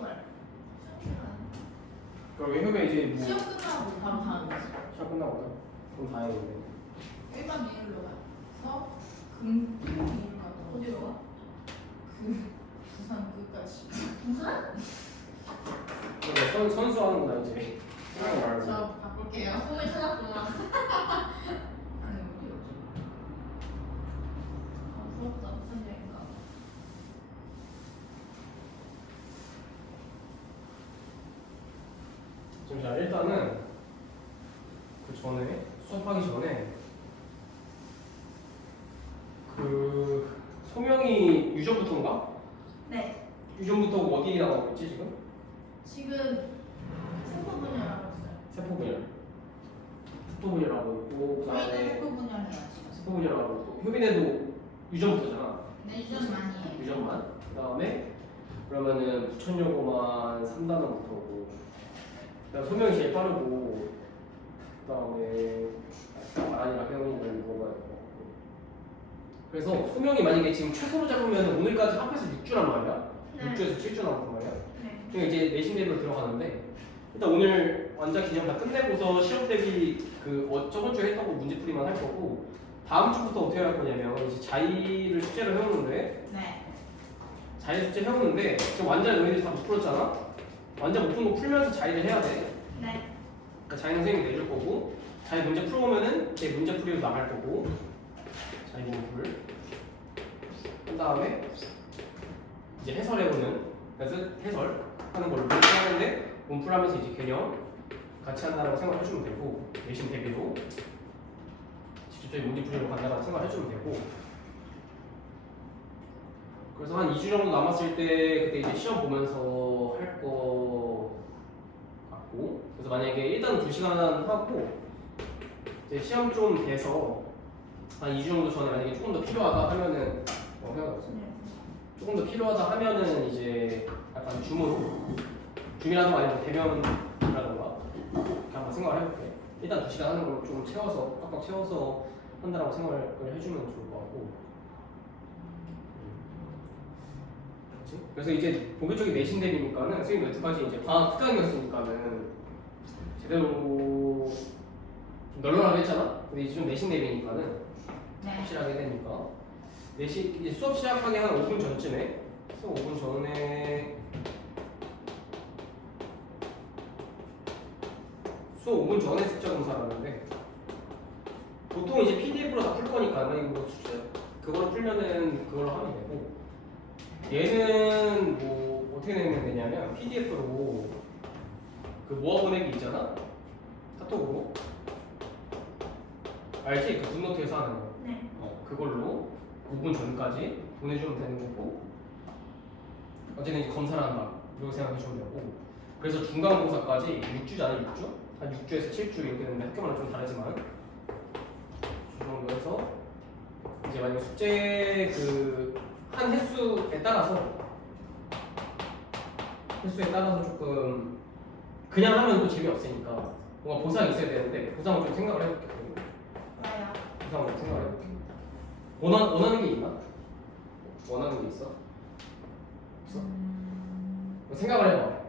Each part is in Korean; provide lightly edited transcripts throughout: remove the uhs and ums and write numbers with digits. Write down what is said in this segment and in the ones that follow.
10월. 그럼 외국에 이제 뭐 시험 끝나고 바로 다음 거지. 시험 끝나고 그럼 다행이네. 1박 2일로 가서 금토일로 가서 어디로 가? 그 부산 끝까지. 부산? 그러니까 선수하는구나 이제. 생각 말고. 저 바꿀게요. 소문 찾았구나. 아니 어디 어디? 아 부럽다. 부산 여행 가. 지금 자 일단은 그 전에 수업하기 전에 그 소명이 유전부터인가? 네. 유전부터 어디 나가고 있지 지금? 지금 세포 분열하고 있어요. 세포 분열. 세포 분열하고 있고 저희는 그다음에 세포 분열해요 지금. 세포 분열하고 있고 효빈에도 유전부터잖아. 네, 유전 많이 해요. 유전만. 그다음에 그러면은 부천여고만 3단원부터고 그다음 소명이 제일 빠르고 그다음에 아니라 회원이를 물어봐야 될 것 같고 그래서 소명이 만약에 지금 최소로 잡으면 오늘까지 합해서 6주란 말이야. 네. 6주에서 7주 남았단 말이야. 네. 그러니까 이제 내신 대비로 들어가는데 일단 오늘 완자 기념 다 끝내고서 시험 대비 그 저번 주에 했던 거 문제풀이만 할 거고 다음 주부터 어떻게 할 거냐면 이제 자의를 숙제를 해오는데 네. 자의 숙제 해오는데 지금 완자 너희들이 다 못 풀었잖아. 완자 못 푼 거 풀면서 자의를 해야 돼. 네. 그러니까 자의는 선생님이 내줄 거고 자의 문제 풀어오면은 걔 문제 풀이로 나갈 거고 자의 문풀 그 다음에 이제 해설해보는 그래서 해설하는 걸로 하는데 문풀하면서 이제 개념 같이 한다라고 생각해주면 되고 내신 대비로 직접적인 문제 풀이로 간다라고 생각해주면 되고 그래서 한 2주 정도 남았을 때 그때 이제 시험 보면서 할 거 같고 그래서 만약에 일단 2시간 하고 이제 시험 좀 돼서 한 2주 정도 전에 만약에 조금 더 필요하다 하면은 생각해보세요. 조금 더 필요하다 하면은 이제 약간 줌이라든가 아니면 대면이라든가 이렇게 한번 생각을 해볼게. 일단 2시간 하는 걸로 좀 채워서 꽉꽉 채워서 한다라고 생각을 해주면 좋을 것 같고 그렇지? 그래서 이제 본격적인 내신 대비니까는 선생님 여태까지 이제 방학 특강이었으니까는 제대로 좀 널널하게 했잖아? 근데 이제 좀 내신 대비니까는 네. 확실하게 되니까 내신 이제 수업 시작하기 한 5분 전쯤에 수업 5분 전에 수업 5분 전에 숫자 검사를 하는데 보통 이제 PDF로 다 풀 거니까 이거 숫자 그걸로 풀면은 그걸로 하면 되고 얘는 뭐 어떻게 내면 되냐면 PDF로 그 모아 보내기 있잖아 카톡으로 알지? 그 굿노트에서 하는 거 네. 그걸로 5분 전까지 보내주면 되는 거고 어쨌든 이제 검사를 한다 이렇게 생각해주면 되고 그래서 중간고사까지 6주잖아 6주? 한 6주에서 7주 이렇게 되는데 학교마다 좀 다르지만 그 정도 해서 이제 만약 숙제 그 한 횟수에 따라서 조금 그냥 하면 또 재미없으니까 뭔가 보상이 있어야 되는데 보상을 좀 생각을 해볼게 좋아요. 보상을 좀 생각을 해볼게 원하는 게 있나? 원하는 게 있어? 없어? 생각을 해봐.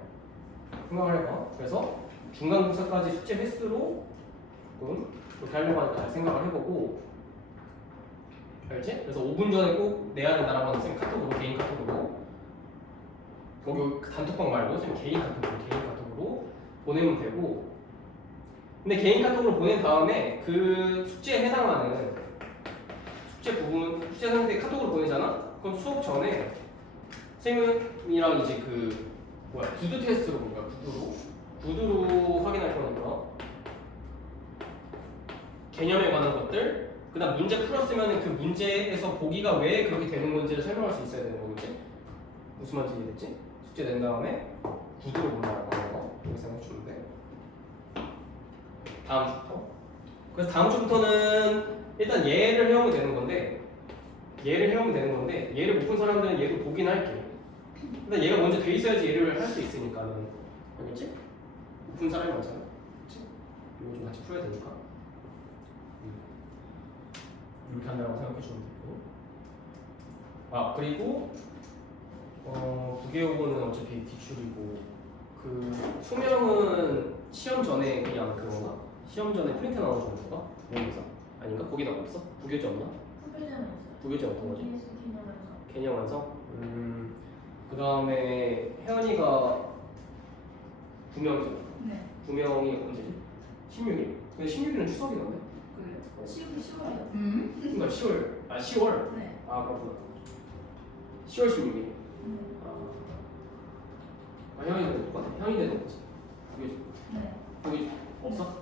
그래서 중간고사까지 숙제 횟수로 조금 그렇게 하려고 하니까 생각을 해보고 알지? 그래서 5분 전에 꼭 내야 된다라고 하는 선생님 카톡으로 개인 카톡으로 거기 단톡방 말고 선생님 개인 카톡으로 보내면 되고 근데 개인 카톡으로 보낸 다음에 그 숙제에 해당하는 숙제 상태 카톡으로 보내잖아? 그럼 수업 전에 선생님이랑 이제 그 구두 테스트로 볼 거야 구두로 확인할 거니까 개념에 관한 것들 그 다음 문제 풀었으면 그 문제에서 보기가 왜 그렇게 되는 건지를 설명할 수 있어야 되는 거겠지? 무슨 말인지 이해됐지? 숙제 낸 다음에 구두로 본다고 하는 거 이렇게 생각해주면 돼 다음 주부터 그래서 다음 주부터는 일단 얘를 해오면 되는 건데 얘를 못 본 사람들은 얘도 보긴 할게 근데 얘가 먼저 돼 있어야지 얘를 할 수 있으니까는 알겠지? 못 본 사람이 많잖아 그치? 이거 좀 같이 풀어야 되니까 이렇게 한다고 생각해 주면 되고 그리고 부계요거는 어차피 기출이고 그 소명은 시험 전에 그냥 그건가? 시험 전에 프린트 나눠주는 건가? 모의고사? 아닌가? 거기다 없어? 부교재 없나? 후배자는 있어요. 부교재 어떤 거지? ES 기념해서. 개념 완성? 그 다음에 혜연이가 9명이죠? 네. 9명이 언제지? 16일? 근데 16일은 추석이던데? 그래요? 10월이요. 그러니까 10월 아 10월? 네. 아 그렇구나 10월 16일 아 혜연이도 똑같아 혜연이도 없지 부교재 네. 거기 없어? 없어요.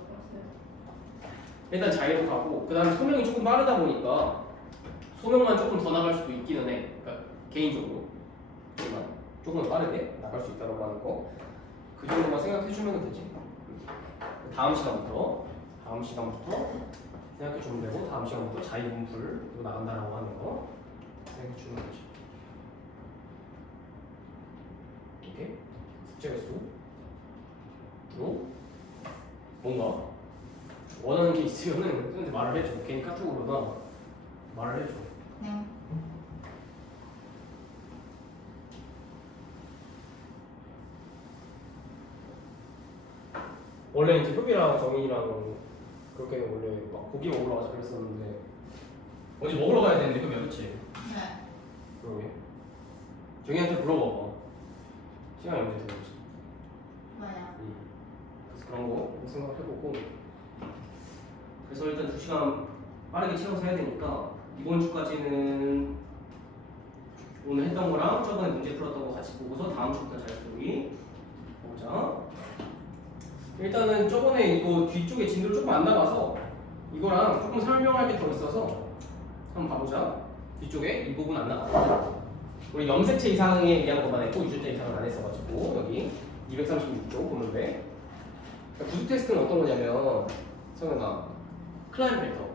일단 자유로 가고 그 다음에 소명이 조금 빠르다 보니까 소명만 조금 더 나갈 수도 있기는 해. 그러니까 개인적으로 조금만 빠르게 나갈 수 있다고 하는 거. 그 정도만 생각해 주면 되지. 다음 시간부터 생각해 주면 되고 다음 시간부터 자유분풀로 나간다라고 하는 거 생각해 주면 되지. 오케이? 숙제 개수. 또 뭔가 원하는 게 있으면은 선생님한테 말을 해줘. 괜히 카톡으로나 말을 해줘. 네. 원래 이제 효비랑 정인이랑 그렇게 원래 막 고기 먹으러 가자 그랬었는데 어제 먹으러 가야 되는데 효비야 그치? 네. 그러게. 정인한테 물어봐봐. 시간이 언제 되는지. 뭐야? 그래서 그런 거 생각해보고. 그래서 일단 2시간 빠르게 채워서 해야 되니까 이번 주까지는 오늘 했던 거랑 저번에 문제 풀었던 거 같이 보고서 다음 주부터 자유스토리 보자. 일단은 저번에 이거 뒤쪽에 진도 조금 안 나가서 이거랑 조금 설명할 게 더 있어서 한번 봐보자. 뒤쪽에 이 부분 안 나갔거든. 우리 염색체 이상에 대한 것만 했고 유전자 이상은 안 했어가지고 여기 236쪽 보면 돼. 그러니까 구두 테스트는 어떤 거냐면 성현아 클라인벨터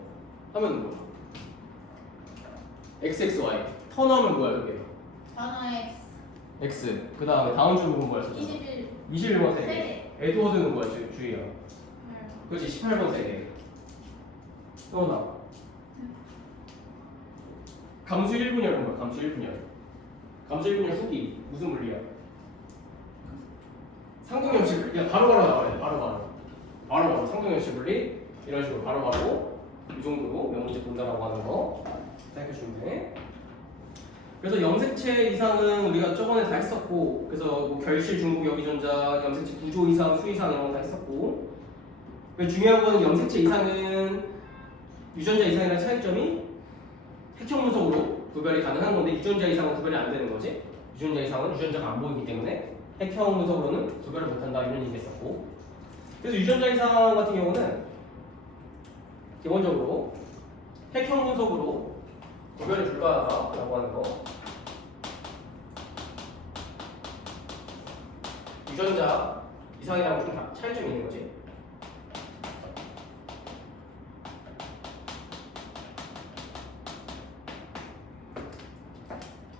하면 뭐야? XXY 턴하면 뭐야 여기? 단어 X. X 그 다음에 다음 줄 부분 뭐야? 21. 21번 세개. 세개. 에드워드는 뭐야 주의야? 그렇지 18번 세개. 또 나와. 감수 1분열은 뭐야? 감수 1분열. 감수 1분열 후기 무슨 물리야? 상동연식 야 바로바로 나와야 돼. 바로바로 상동연식 물리 이런 식으로 바로바로 이 정도로 명문제 본다라고 하는 거 생각해 주면 돼. 그래서 염색체 이상은 우리가 저번에 다 했었고 그래서 뭐 결실 중국 여기전자 염색체 구조 이상 수 이상 이런 거 다 했었고 중요한 거는 염색체 이상은 유전자 이상이랑 차이점이 핵형 분석으로 구별이 가능한 건데 유전자 이상은 구별이 안 되는 거지. 유전자 이상은 유전자가 안 보이기 때문에 핵형 분석으로는 구별을 못한다 이런 얘기 했었고 그래서 유전자 이상 같은 경우는 기본적으로 핵형 분석으로 구별이 불가하다라고 하는 거. 유전자 이상이랑 좀 차이점이 있는 거지.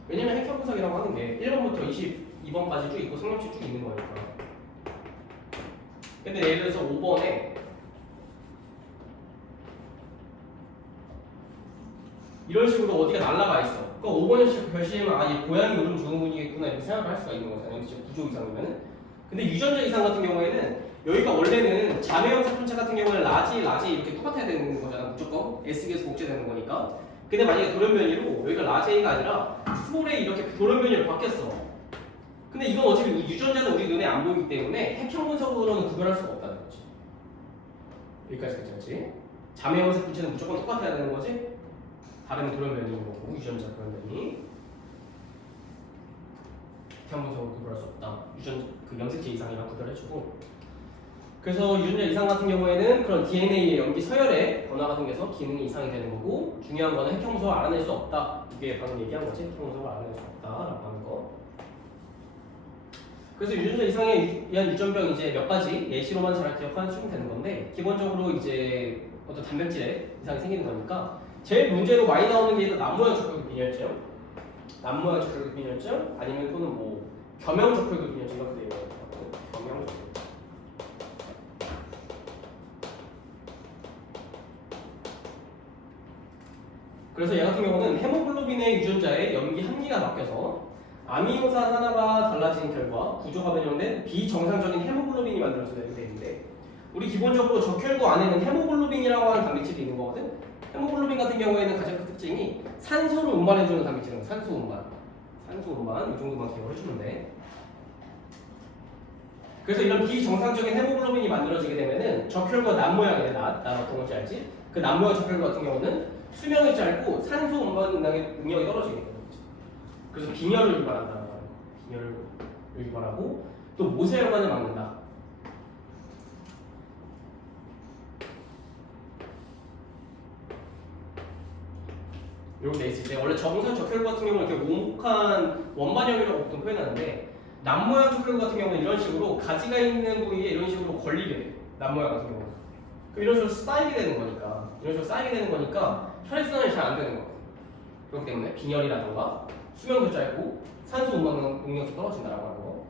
왜냐면 핵형 분석이라고 하는 게 1번부터 22번까지 쭉 있고 성형식 쭉 있는 거니까. 근데 예를 들어서 5번에 이런 식으로 어디가 날라가 있어. 그러니까 5번에 결심하면 아, 얘 고양이 요즘 좋은 분이겠구나 이렇게 생각을 할 수가 있는 거잖아요. 진짜 구조 이상이면은. 근데 유전자 이상 같은 경우에는 여기가 원래는 자매형 세분체 같은 경우는 라지 이렇게 똑같아야 되는 거잖아. 무조건 S계에서 복제되는 거니까. 근데 만약에 돌연변이로 여기가 라지 A가 아니라 스몰 A 이렇게 돌연변이로 바뀌었어. 근데 이건 어차피 유전자는 우리 눈에 안 보이기 때문에 핵형 분석으로는 구별할 수가 없다는 거지. 여기까지 괜찮지? 자매형 세분체는 무조건 똑같아야 되는 거지. 다른 돌연변이인 거고 유전자 돌연변이 핵형 분석으로 구별할 수 없다. 유전 그 염색체 이상이랑 구별해주고. 그래서 유전자 이상 같은 경우에는 그런 DNA의 염기 서열에 변화가 생겨서 기능이 이상이 되는 거고 중요한 거는 핵형 분석을 알아낼 수 없다. 이게 방금 얘기한 거지. 핵형 분석을 알아낼 수 없다라고 하는 거. 그래서 유전자 이상에 의한 유전병 이제 몇 가지 예시로만 잘 기억하시면 되는 건데 기본적으로 이제 어떤 단백질에 이상이 생기는 거니까 제일 문제로 많이 나오는 게 남모형 적혈구 빈혈증, 남모형 적혈구 빈혈증 아니면 또는 뭐 겸형 적혈구 빈혈증 이렇게 되어 있는 거 겸형 적혈구. 그래서 얘 같은 경우는 헤모글로빈의 유전자에 염기 한기가 바뀌어서 아미노산 하나가 달라진 결과 구조가 변형된 비정상적인 헤모글로빈이 만들어진다 이렇게 되어 있는데 우리 기본적으로 적혈구 안에는 헤모글로빈이라고 하는 단백질이 있는 거거든. 헤모글로빈 같은 경우에는 가장 큰 특징이 산소를 운반해주는 단백질은 산소 운반. 산소 운반 이 정도만 기억을 해주면 돼. 그래서 이런 비정상적인 헤모글로빈이 만들어지게 되면은 적혈구가 납 모양이래. 나 어떤 건지 알지? 그 납 모양 적혈구 같은 경우는 수명이 짧고 산소 운반 능력이 떨어지게 되는 거지. 그래서 빈혈을 유발한다는 거야. 빈혈을 유발하고 또 모세혈관을 막는다. 이렇게 돼 있을 때 원래 정상 적혈구 같은 경우는 이렇게 오목한 원반형이라고 보통 표현하는데 납 모양 적혈구 같은 경우는 이런 식으로 가지가 있는 부위에 이런 식으로 걸리게 돼. 납 모양 같은 경우는. 그럼 이런 식으로 쌓이게 되는 거니까 혈액순환이 잘 안 되는 거야. 그렇기 때문에 빈혈이라던가 수명도 짧고 산소 운반 능력도 떨어진다라고 하는 거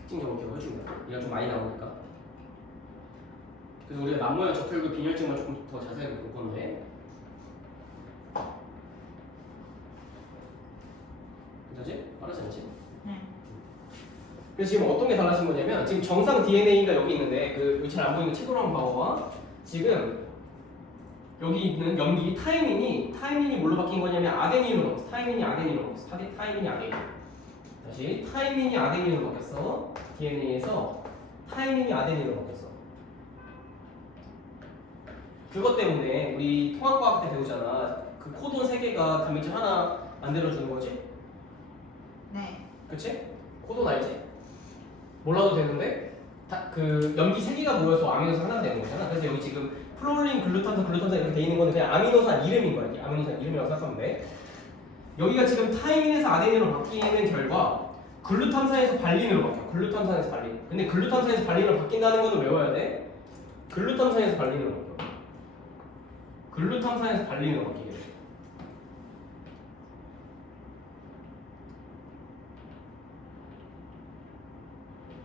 특징적으로 기억해 줍니다. 이거 좀 많이 나오니까. 그래서 우리가 납 모양 적혈구 빈혈증만 조금 더 자세하게 볼 건데. 그지? 빠르지 않지? 네. 그래서 지금 어떤 게 달라진 거냐면 지금 정상 DNA가 여기 있는데 그 잘 안 보이는 채도랑 바워와 지금 여기 있는 염기 타이민이 뭘로 바뀐 거냐면 아데닌으로 바뀌었어. 타이민이 아데닌으로 바뀌었어. 다시 타이민이 아데닌으로 바뀌었어. DNA에서 타이민이 아데닌으로 바뀌었어. 그것 때문에 우리 통합과학 때 배우잖아. 그 코돈 3개가 단백질 하나 만들어주는 거지? 네. 그치? 코돈 알지? 몰라도 되는데 그 염기 3개가 모여서 아미노산 하나가 되는 거잖아. 그래서 여기 지금 플로린, 글루탄산 이렇게 돼 있는 거는 그냥 아미노산 이름인 거야. 이게 아미노산 이름이라고 생각하면 돼. 여기가 지금 타이민에서 아데닌으로 바뀌는 결과 글루탐산에서 발린으로 바뀌어. 글루탐산에서 발린. 근데 글루탐산에서 발린으로 바뀐다는 거는 외워야 돼. 글루탐산에서 발린으로 바뀌어. 글루탐산에서 발린으로 바뀌게 돼.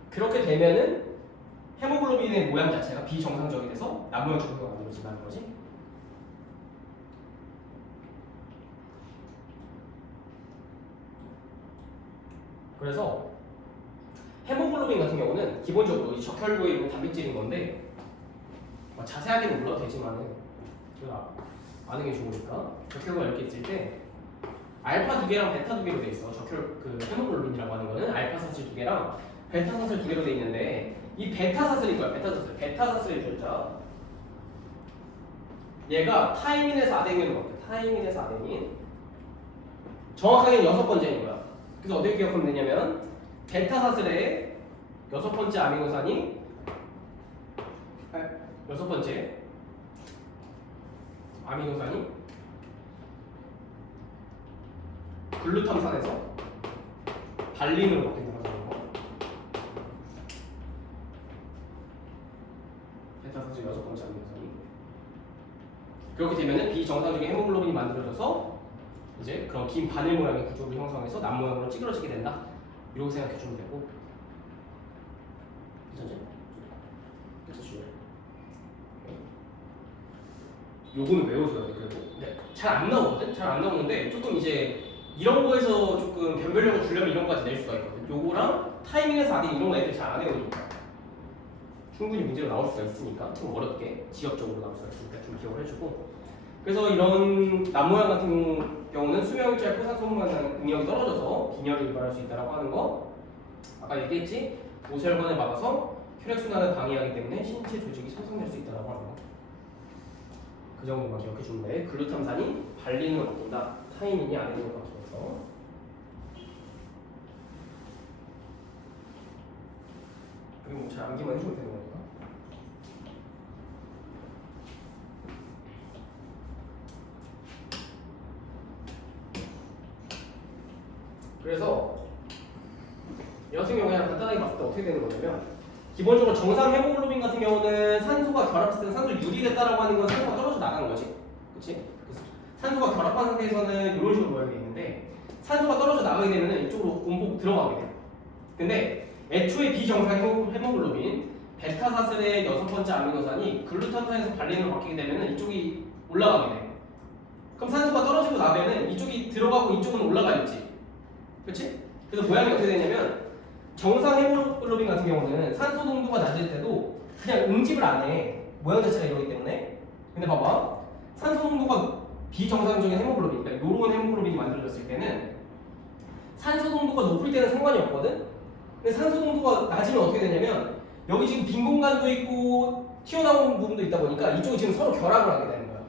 그렇게 되면은 헤모글로빈의 모양 자체가 비정상적이 돼서 납모양 적혈구가 만들어진다는 거지. 그래서 헤모글로빈 같은 경우는 기본적으로 이 적혈구의 뭐 단백질인 건데 자세하게는 몰라도 되지만은 제가 아는 게 좋으니까 적혈구가 이렇게 있을 때 알파 2개랑 베타 2개로 돼 있어. 그 헤모글로빈이라고 하는 거는 알파 사슬 2개랑 베타 사슬 2개로 돼 있는데 이 베타 사슬이 뭐야? 베타 사슬의 줄자. 얘가 타이민에서 아데닌으로 바뀌어. 타이민에서 아데닌. 정확하게는 6번째인 거야. 그래서 어떻게 기억하면 되냐면 베타 사슬의 6번째 아미노산이 6번째 아미노산이 글루탐산에서 발린으로 바뀐다는 거. 베타 사슬 6번째 아미노산이 그렇게 되면은 비정상적인 헤모글로빈이 만들어져서 이제 그런 긴 바늘 모양의 구조를 형성해서 납 모양으로 찌그러지게 된다. 이렇게 생각해주면 되고. 괜찮지? 그치? 요거는 외워줘야 돼. 그래도 잘 안 나오거든? 잘 안 나오는데 조금 이제 이런 거에서 조금 변별력을 주려면 이런 거까지 낼 수가 있거든. 요거랑 타이밍에서 아닌 이런 거 애들 잘 안 외우니까 충분히 문제가 나올 수가 있으니까 좀 어렵게 지역적으로 나올 수가 있으니까 좀 기억을 해주고. 그래서 이런 납 모양 같은 경우는 수명이 짧고 산소 운반 능력이 떨어져서 빈혈을 유발할 수 있다고 하는 거 아까 얘기했지? 모세혈관을 막아서 혈액순환을 방해하기 때문에 신체 조직이 손상될 수 있다고 하는 거. 그 정도만 기억해 주면 돼. 글루탐산이 발린으로 바뀐다. 타이민이 아데닌으로 바뀌면서. 그리고 잘 암기만 해주면 되는 거니까. 그래서 이 같은 경우에 간단하게 봤을 때 어떻게 되는 거냐면 기본적으로 정상 헤모글로빈 같은 경우는 산소가 결합했을 때 산소 유리됐다라고 하는 건 산소가 떨어져 나가는 거지. 그치? 그래서 산소가 결합한 상태에서는 이런 식으로 모양이 있는데 산소가 떨어져 나가게 되면 이쪽으로 움푹 들어가게 돼. 근데 애초에 비정상 헤모글로빈 베타 사슬의 6번째 아미노산이 글루타산에서 발린으로 바뀌게 되면 이쪽이 올라가게 돼. 그럼 산소가 떨어지고 나면은 이쪽이 들어가고 이쪽은 올라가 있지. 그치? 그래서 모양이 어떻게 되냐면 정상 헤모글로빈 같은 경우는 산소 농도가 낮을 때도 그냥 응집을 안 해. 모양 자체가 이러기 때문에. 근데 봐봐. 산소 농도가 비정상적인 헤모글로빈, 그러니까 요런 헤모글로빈이 만들어졌을 때는 산소 농도가 높을 때는 상관이 없거든? 근데 산소 농도가 낮으면 어떻게 되냐면 여기 지금 빈 공간도 있고 튀어나온 부분도 있다 보니까 이쪽이 지금 서로 결합을 하게 되는 거야.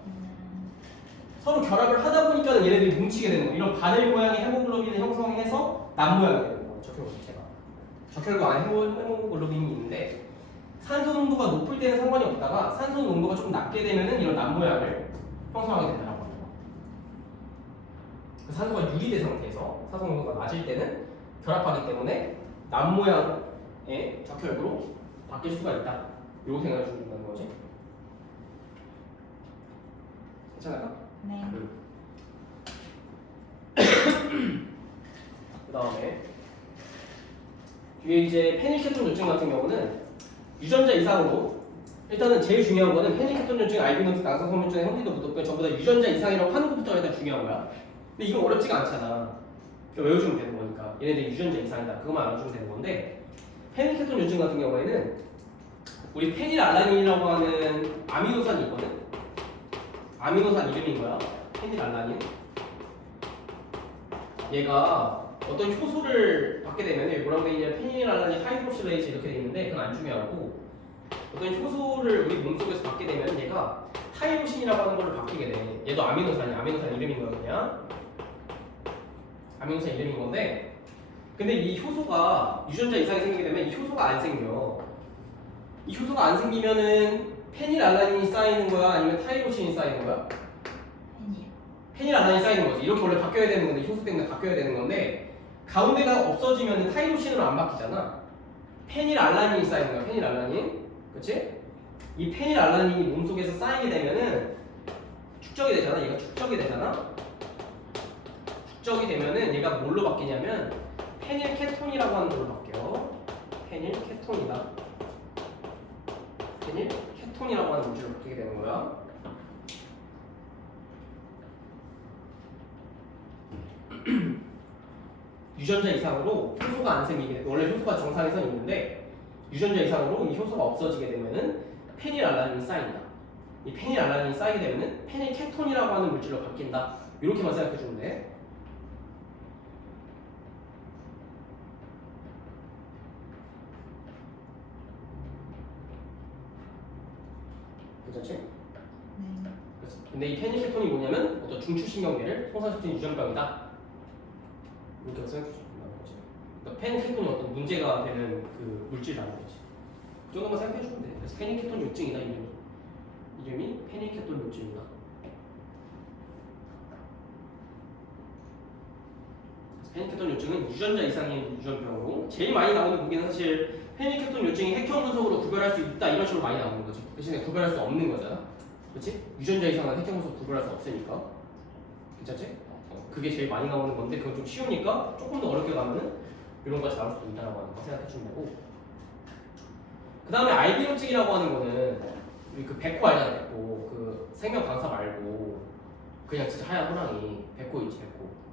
서로 결합을 하다 보니까 얘네들이 뭉치게 되는 거야. 이런 바늘 모양의 헤모글로빈을 형성해서 남 모양이 되는 거야. 적혈구 자체가. 적혈구 안에 헤모글로빈이 있는데 산소 농도가 높을 때는 상관이 없다가 산소 농도가 조금 낮게 되면은 이런 남 모양을 형성하게 된다고 합니다. 그 산소가 유리된 상태에서 산소 농도가 낮을 때는 결합하기 때문에 남 모양의 적혈구로 바뀔 수가 있다. 이렇게 생각해 주면 된다는 거지. 괜찮을까? 네. 그 다음에 뒤에 이제 페닐케톤증 같은 경우는 유전자 이상으로 일단은 제일 중요한 거는 페닐케톤증, 알비노스, 낭성섬유증, 현미도 부독변 전부 다 유전자 이상이라고 하는 것부터가 일단 중요한 거야. 근데 이건 어렵지가 않잖아. 외워주면 되는 거니까 얘네들 유전자 이상이다. 그것만 알아주면 되는 건데 페닐케톤증 같은 경우에는 우리 페닐알라닌이라고 하는 아미노산이 있거든. 아미노산 이름인 거야. 페닐알라닌. 얘가 어떤 효소를 받게 되면 뭐라고 돼 있냐면 페닐알라닌 하이드록실레이즈 이렇게 돼 있는데 그건 안 중요하고 어떤 효소를 우리 몸속에서 받게 되면 얘가 타이로신이라고 하는 걸로 바뀌게 돼. 얘도 아미노산이야. 아미노산 이름인 거야 그냥. 아미노산 이름인 건데 근데 이 효소가 유전자 이상이 생기게 되면 이 효소가 안 생겨. 이 효소가 안 생기면은 페닐알라닌이 쌓이는 거야 아니면 타이로신이 쌓이는 거야? 페닐알라닌이 쌓이는 거지. 이렇게 원래 바뀌어야 되는 건데 효소 때문에 바뀌어야 되는 건데 가운데가 없어지면은 타이로신으로 안 바뀌잖아. 페닐알라닌이 쌓이는 거야. 페닐알라닌. 그치? 이 페닐알라닌이 몸속에서 쌓이게 되면은 축적이 되잖아. 얘가 축적이 되잖아. 축적이 되면은 얘가 뭘로 바뀌냐면 페닐케톤이라고 하는 걸로 바뀌어. 페닐케톤이다. 페닐케톤이라고 하는 물질로 바뀌게 되는 거야. 유전자 이상으로 효소가 안 생기게 돼. 원래 효소가 정상에선 있는데 유전자 이상으로 이 효소가 없어지게 되면은 페닐알라닌이 쌓인다. 이 페닐알라닌이 쌓이게 되면은 페닐케톤이라고 하는 물질로 바뀐다. 이렇게만 생각해 주면 돼. 괜찮지? 네. 근데 이 페닐케톤이 뭐냐면 어떤 중추신경계를 손상시키는 유전병이다. 이렇게 생각해 주면 거지. 그러니까 페닐케톤이 어떤 문제가 되는 그 물질이라는 거지. 그 정도만 생각해 주면 돼. 그래서 페닐케톤 요증이다 이름이 페닐케톤 요증이다. 페닐케톤 요증은 유전자 이상의 유전병으로 제일 많이 나오는 거기는 사실 페닐케톤 요증이 핵형 분석으로 구별할 수 있다 이런 식으로 많이 나오는 거지. 대신에 구별할 수 없는 거잖아. 그렇지? 유전자 이상은 핵형 분석 구별할 수 없으니까. 괜찮지? 그게 제일 많이 나오는 건데 그건 좀 쉬우니까 조금 더 어렵게 가면은 이런 거 잡을 수도 있다라고 하는 거 생각해 주면 되고. 그 다음에 알비노증이라고 하는 거는 우리 그 백호 알잖아. 백호 그 생명 강사 말고 그냥 진짜 하얀 호랑이 백호 있지.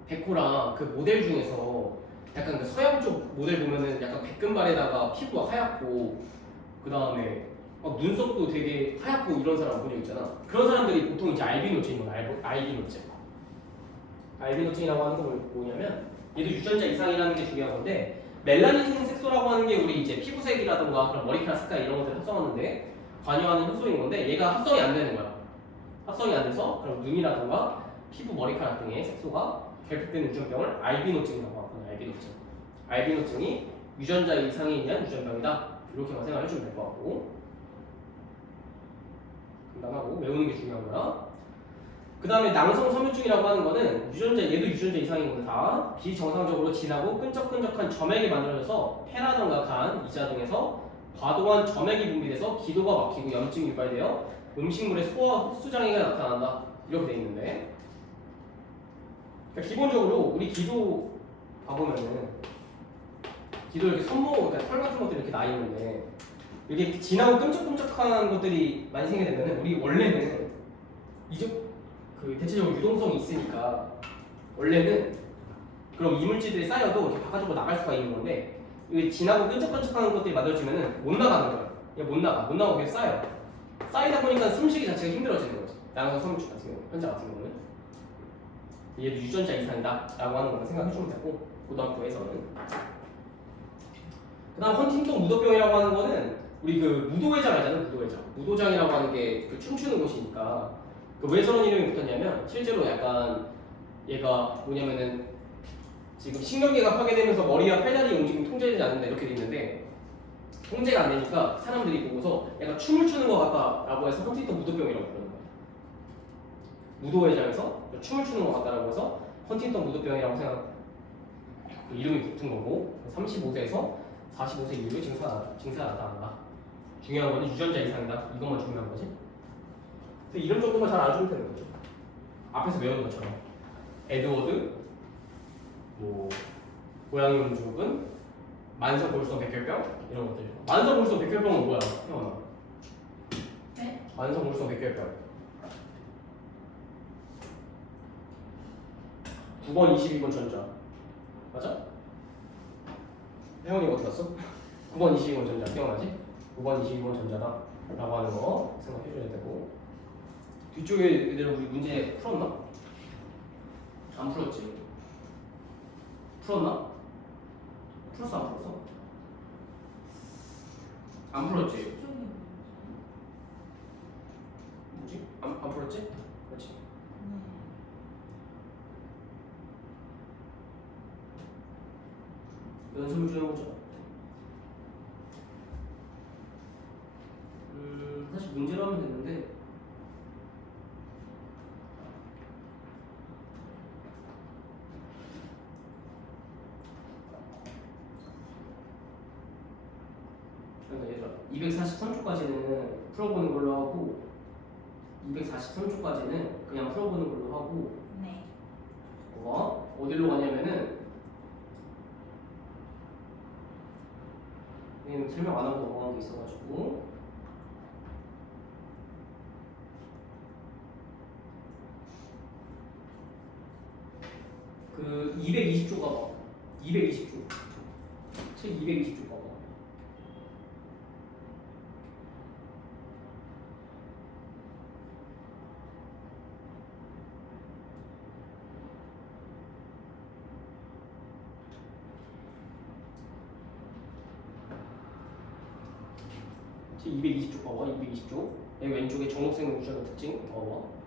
백호랑 그 모델 중에서 약간 그 서양 쪽 모델 보면은 약간 백금발에다가 피부가 하얗고 그 다음에 막 눈썹도 되게 하얗고 이런 사람 본 적 있잖아. 그런 사람들이 보통 이제 알비노증인 거야. 알비노증. 알비노증이라고 하는 건 뭐냐면 얘도 유전자 이상이라는 게 중요한 건데 멜라닌 색소라고 하는 게 우리 이제 피부색이라든가 그런 머리카락 색깔 이런 것들 합성하는데 관여하는 효소인 건데 얘가 합성이 안 되는 거야. 합성이 안 돼서 그럼 눈이라든가 피부 머리카락 등의 색소가 결핍되는 유전병을 알비노증이라고 하거든요. 알비노증. 알비노증이 유전자 이상이 있는 유전병이다. 이렇게만 생각해 주면 될 것 같고 간단하고 외우는 게 중요한 거야. 그 다음에 낭성섬유증이라고 하는 거는 얘도 유전자 이상인 건데 다 비정상적으로 진하고 끈적끈적한 점액이 만들어져서 폐라던가 간, 이자 등에서 과도한 점액이 분비돼서 기도가 막히고 염증이 유발되어 음식물의 소화 흡수 장애가 나타난다. 이렇게 돼 있는데 그러니까 기본적으로 우리 기도 봐보면은 기도 이렇게 손목, 그러니까 털 같은 것들이 이렇게 나 있는데 이게 진하고 끈적끈적한 것들이 많이 생기게 되면은 우리 원래는 이쪽 그 대체적으로 유동성이 있으니까 원래는 그럼 이물질들이 쌓여도 이렇게 바깥으로 나갈 수가 있는 건데 이게 진하고 끈적끈적하는 것들이 만들어지면은 못 나가는 거야. 이게 못 나가고 계속 쌓여. 쌓이다 보니까 숨쉬기 자체가 힘들어지는 거지. 나눠서 섬유축 같은 경우, 현자 같은 경우는 얘도 유전자 이상이다라고 하는 거는 생각해 주면 되고 고등학교에서는. 그다음 헌팅턴 무도병이라고 하는 거는 우리 그 무도회장 알잖아요. 무도장이라고 하는 게 그 춤추는 곳이니까 그 왜 저런 이름이 붙었냐면 실제로 약간 얘가 뭐냐면은 지금 신경계가 파괴되면서 머리와 팔다리 움직임이 통제되지 않는다 이렇게 돼 있는데 통제가 안 되니까 사람들이 보고서 약간 춤을 추는 것 같다라고 해서 헌팅턴 무도병이라고 부르는 거예요. 무도회장에서 춤을 추는 것 같다라고 해서 헌팅턴 무도병이라고 생각 그 이름이 붙은 거고 35세에서 45세 이후에 증세가 나타난다. 중요한 거는 유전자 이상이다. 이것만 중요한 거지. 그래서 이름 정도만 잘 알아주면 되는 거죠. 앞에서 외우는 것처럼 에드워드, 뭐 고양이 운죽은 만성 골수성 백혈병 이런 것들. 만성 골수성 백혈병은 뭐야? 태어나. 네? 만성 골수성 백혈병. 9번 22번 전자. 맞아? 혜원이가 어디 갔어? 9번 22번 전자 기억나지? 9번 22번 전자다 라고 하는 거 생각해줘야 되고 뒤쪽에 얘들은 우리 문제 풀었나? 안 풀었지? 풀었나? 풀었어 안 풀었어? 안 풀었지? 뭐지? 안 풀었지? 그렇지. 연습을 좀 해보자. 사실 문제로 하면 되는데 얘들아 243초까지는 풀어보는 걸로 하고 243초까지는 그냥 풀어보는 걸로 하고 네. 어디로 가냐면은 설명 안 하고 넘어가는 게 있어가지고 그 220조 가봐. 220조. 책 220조 가봐. 책 220조 봐봐. 220조. 여기 왼쪽에 정록생 유전자 특징 봐봐.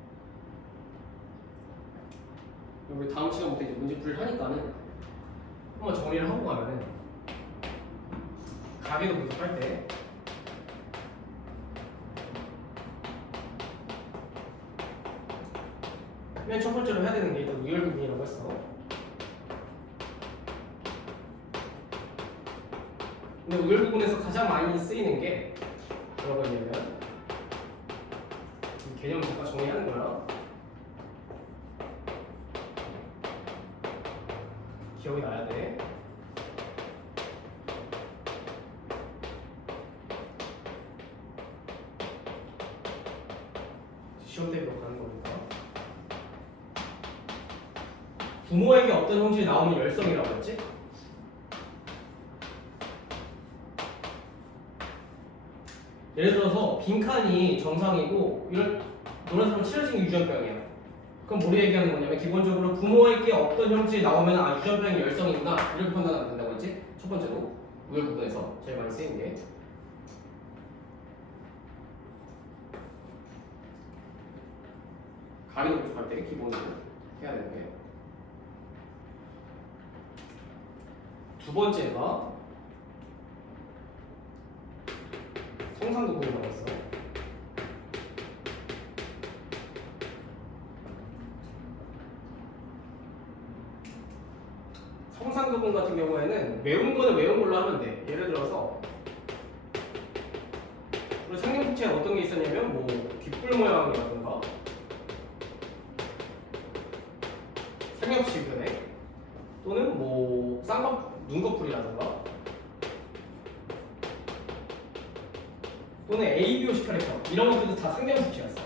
우리 다음 시간부터 이제 문제풀이를 하니까는 한번 정리를 하고 가면은 가계도 분석할 때 맨 첫 번째로 해야 되는 게 일단 우열 부분이라고 했어. 근데 우열 부분에서 가장 많이 쓰이는 게 뭐라고 했냐면 이 개념을 잠깐 정리하는 거야. 기억이 나야 돼. 시험 때도 가는 거니까. 부모에게 어떤 형질이 나오면 열성이라고 했지? 예를 들어서 빈칸이 정상이고 이런 노란색으로 칠해진 게 유전병이야. 그럼 뭘 얘기하는 거냐면 기본적으로 부모에게 어떤 형질이 나오면 아 유전병이 열성이구나 이렇게 판단하면 된다고 했지? 첫 번째로 우열 부분에서 제일 많이 쓰이는 게 가리도 분석할 때 기본으로 해야 되는 게 두 번째가 성상도 부분이라고 했어. 성상 부분 같은 경우에는 외운 거는 외운 걸로 하면 돼. 예를 들어서 우리 상형특징에 어떤 게 있었냐면 뭐 귓불 모양이라든가 상형시변에 또는 뭐 쌍꺼풀 눈꺼풀이라든가 또는 ABOC 캐릭터 이런 것들도 다 상경특징이었어.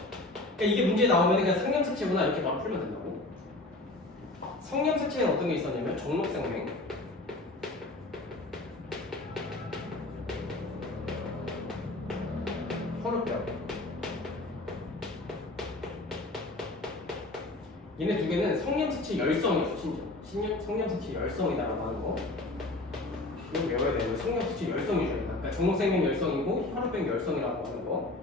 그러니까 이게 문제 나오면 그냥 상경특징이구나 이렇게 바로 풀면 된다고. 성염색체에는 어떤 게 있었냐면 정록생명, 혈우병. 얘네 두 개는 성염색체 열성이었어. 심지어 성염색체 열성이다라고 하는 거. 이거 외워야 돼요. 성염색체 열성 유전이다. 그러니까 정록생명 열성이고 혈우병 열성이라고 하는 거.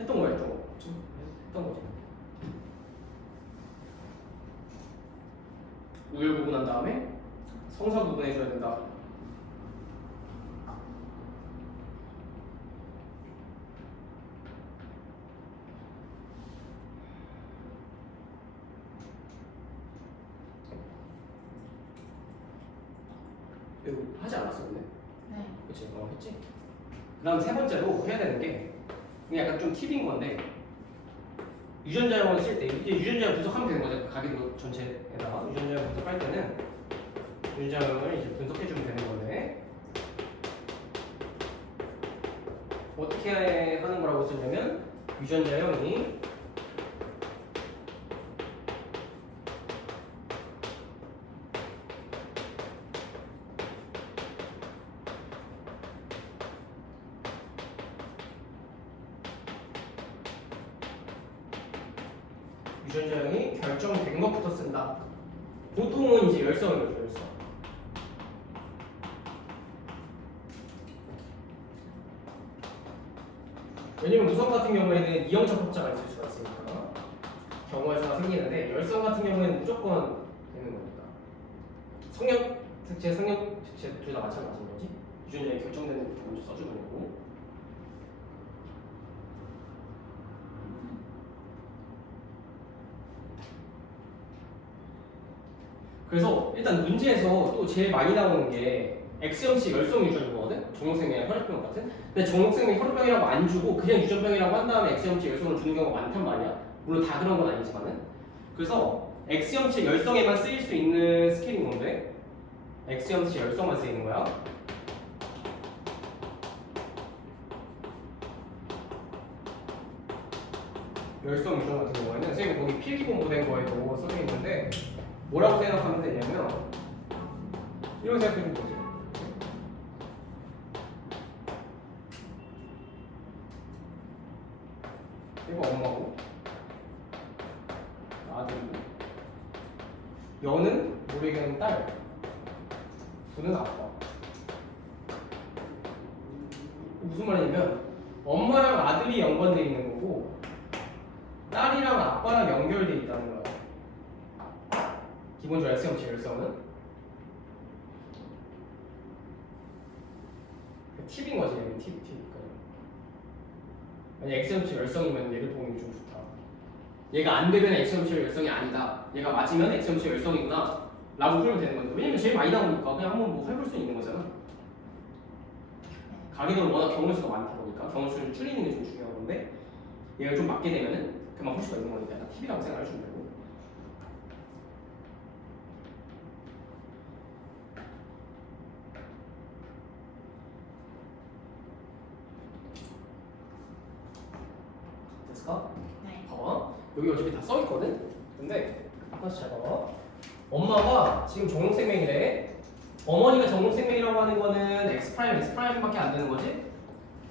했던 거야, 했던 거. 했던 거지. 우열 구분한 다음에 성사 구분해줘야 된다. 이거 하지 않았어, 근데? 네. 그치? 했지? 그 다음 세 번째로 해야 되는 게 그냥 약간 좀 팁인 건데 유전자형을 쓸 때 이제 유전자형 분석하면 되는 거죠. 가계도 전체에다가 유전자형 분석할 때는 유전자형을 이제 분석해주면 되는 건데 어떻게 하는 거라고 쓰냐면 유전자형이 유전자형이 결정된 것부터 쓴다. 보통은 이제 열성이죠, 열성. 왜냐면 무성 같은 경우에는 이형적 합자가 있을 수가 있으니까 경우에서가 생기는데 열성 같은 경우에는 무조건 되는 거니까. 성형특체, 성형특체 둘 다 마찬가지인 거지. 유전자에 결정되는 것부터 먼저 써주는 거고. 그래서 일단 문제에서 또 제일 많이 나오는 게 X형식 열성 유전이거든? 정록생명이랑 혈액병 같은? 근데 정록생명 혈액병이라고 안 주고 그냥 유전병이라고 한 다음에 X형식 열성을 주는 경우가 많단 말이야. 물론 다 그런 건 아니지만은. 그래서 X형식 열성에만 쓰일 수 있는 스케일인 건데 X형식 열성만 쓰이는 거야. 열성 유전 같은 경우에는 선생님 거기 필기본부된 거에도 써져 있는데 뭐라고 생각하면 되냐면 이렇게 생각해주면 되지. 이거 엄마고 아들이고 여는 우리에게는 딸, 부는 아빠. 무슨 말이냐면 엄마랑 아들이 연관되어 있는 거고 딸이랑 아빠랑 연결되어 있다는 거야. 기본적으로 X형식 열성은 팁인 거지. 얘는 팁. 만약 X형식 열성이면 얘를 보는 게 좀 좋다. 얘가 안 되면 X형식 열성이 아니다. 얘가 맞으면 X형식 열성이구나 라고 풀면 되는 건데 왜냐면 제일 많이 나오니까 그냥 한번 뭐 해볼 수 있는 거잖아. 가계도는 워낙 경우 수가 많다 보니까 경우 수를 줄이는 게 좀 중요한 건데 얘가 좀 맞게 되면은 그만 풀 수가 있는 거니까 팁이라고 생각하시면 되고. 됐을까? 네. 봐봐. 여기 어차피 다 써있거든? 근데 하나씩 잘 봐봐. 엄마가 지금 정록생명이래. 어머니가 정록생명이라고 하는 거는 X', X'밖에 안 되는 거지?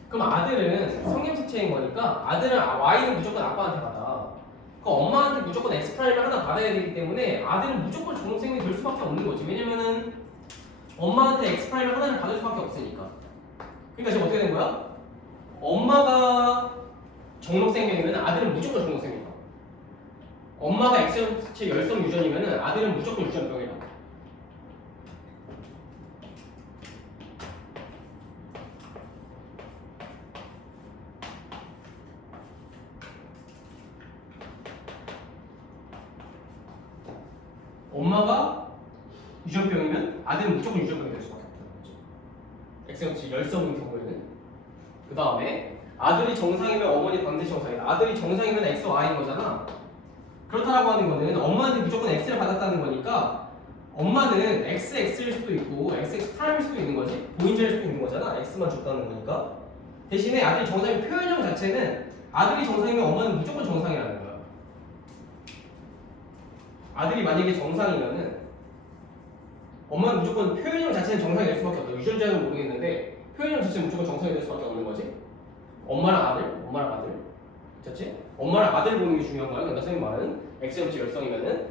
그럼 아들은 성형색체인 거니까 아들은 Y는 무조건 아빠한테 받아. 그 엄마한테 무조건 X'을 하나 받아야 되기 때문에 아들은 무조건 정록생명이 될 수밖에 없는 거지. 왜냐면은 엄마한테 X'을 하나를 받을 수밖에 없으니까. 그러니까 지금 어떻게 된 거야? 엄마가 정록생명이면 아들은 무조건 정록생명이야. 엄마가 X형체 열성 유전이면 아들은 무조건 유전병이야. 엄마가 유전병이면 아들은 무조건 유전병이 될 수밖에 없다는 거죠. X형체 열성인 경우에는. 그 다음에 아들이 정상이면 어머니 반드시 정상이다. 아들이 정상이면 X, Y인 거잖아. 그렇다라고 하는 거는 엄마한테 무조건 X를 받았다는 거니까 엄마는 XX일 수도 있고 XX 프라임일 수도 있는 거지. 보인자일 수도 있는 거잖아. X만 줬다는 거니까. 대신에 아들이 정상인 표현형 자체는 아들이 정상이면 엄마는 무조건 정상이라는 거야. 아들이 만약에 정상이면은 엄마는 무조건 표현형 자체는 정상이 될 수밖에 없다. 유전자는 모르겠는데 표현형 자체는 무조건 정상이 될 수밖에 없는 거지. 엄마랑 아들. 그렇지? 엄마랑 아들 보는 게 중요한 거야. 그러니까 선생님 말은 X형치 열성이면은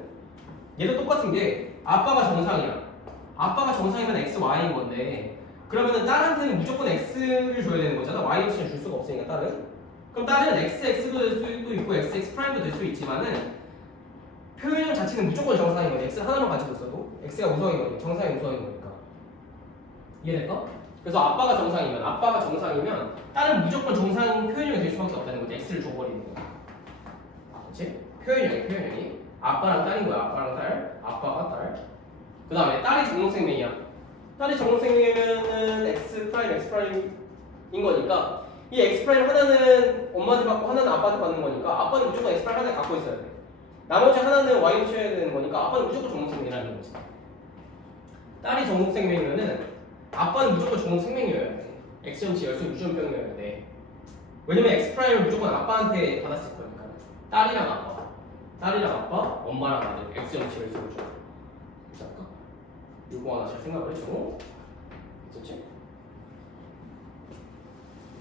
얘도 똑같은 게 아빠가 정상이야. 아빠가 정상이면 X, Y인 건데 그러면은 딸한테는 무조건 X를 줘야 되는 거잖아. Y는 줄 수가 없으니까 딸은. 그럼 딸은 XX도 될 수도 있고 XX 프라임도 될 수 있지만은 표현형 자체는 무조건 정상인 거지. X 하나만 가지고 있어도 X가 우성인 거니까 정상이 우성인 거니까. 이해될까? 그래서 아빠가 정상이면 딸은 무조건 정상 표현형이 될 수밖에 없다는 거지. X를 줘버리는 거야. 그렇지? 표현형이 아빠랑 딸인 거야. 아빠랑 딸, 아빠가 딸. 그 다음에 딸이 정록생명이야. 딸이 정록생명이면은 X 프라임인 거니까 이 X 프라임 하나는 엄마한테 받고 하나는 아빠한테 받는 거니까 아빠는 무조건 X 프라임 하나 갖고 있어야 돼. 나머지 하나는 Y로 채워야 되는 거니까 아빠는 무조건 정록생명이라는 거지. 딸이 정록생명이면은 아빠는 무조건 정록생명이어야 돼. X형치 열수 유전병이어야 돼. 왜냐면 X 프라임을 무조건 아빠한테 받았을 거니까. 딸이랑 아빠, 엄마랑 아들, X형치 열수 유전. 할까? 요거 하나 잘 생각을 해줘. 됐지?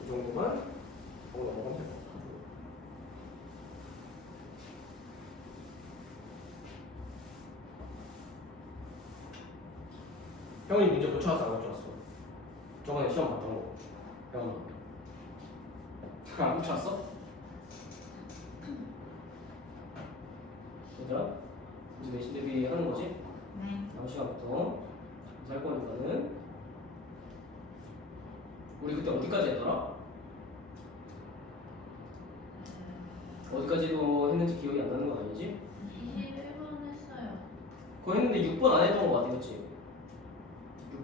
이 정도만 보고 넘어가면 될 것 같아. 형이 문제 고쳐왔어 안 고쳐왔어? 저번에 시험 봤던 거. 형은 안 고쳐왔어? 얘들아 이제 내신 대비 하는 거지? 네. 다음 시간부터 살 거니까는 우리 그때 어디까지 했더라? 어디까지도 했는지 기억이 안 나는 건 아니지? 21번 했어요. 그거 했는데 6번 안 했던 거 같아, 그치?